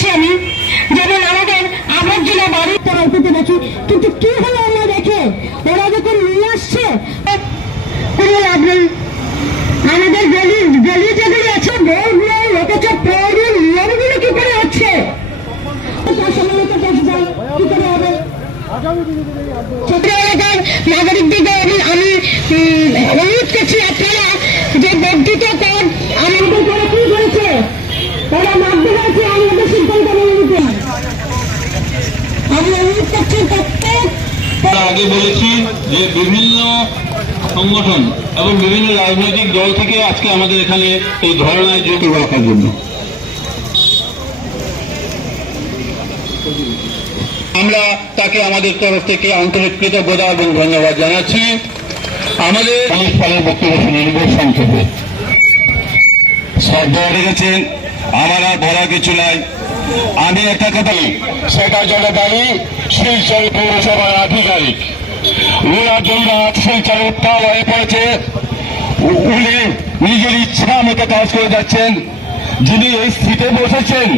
বলছি আমি, যেমন আমাদের আবর্জনা বাড়ির তরফতে দেখি, কিন্তু কি হলো আমরা দেখে ওরা যখন নিয়ে আসছে কোনো লাভ নেই। আমাদের গলি যেগুলি আছে বোর্ড নেই, অথচ প্রয়োজন নিয়মগুলো কি করে হচ্ছে, কি করে হবে? ছোট এলাকার নাগরিকদের আমি অনুরোধ করছি, আপনারা যে বর্ধিত কর আমাদের করে কি করেছে, ওরা মাধ্যমে আছে আমাদের সিদ্ধান্ত মেনে নিতে। আমি অনুরোধ করছি প্রত্যেক আগে বলেছি যে বিভিন্ন সংগঠন এবং বিভিন্ন রাজনৈতিক দল থেকে আজকে আমাদের এখানে এই ধরনায় যোগ রাখার জন্য আমরা তাকে আমাদের তরফ থেকে আন্তরিক কৃতজ্ঞতা এবং ধন্যবাদ জানাচ্ছি। আমাদের 40 সালের বক্তব্য শুনে নেব সংক্ষেপে। শ্রদ্ধা রেখেছেন, আমার আর বলার কিছু নাই। আমি একটা কথা, সেটার জন্য দায়ী শিলচর পৌরসভার আধিকারিক। ওনার জন্য শিলচরে উত্তাল হয়ে পড়েছে, উনি নিজের ইচ্ছা মতো কাজ করে যাচ্ছেন। যিনি এই সিটে বসেছেন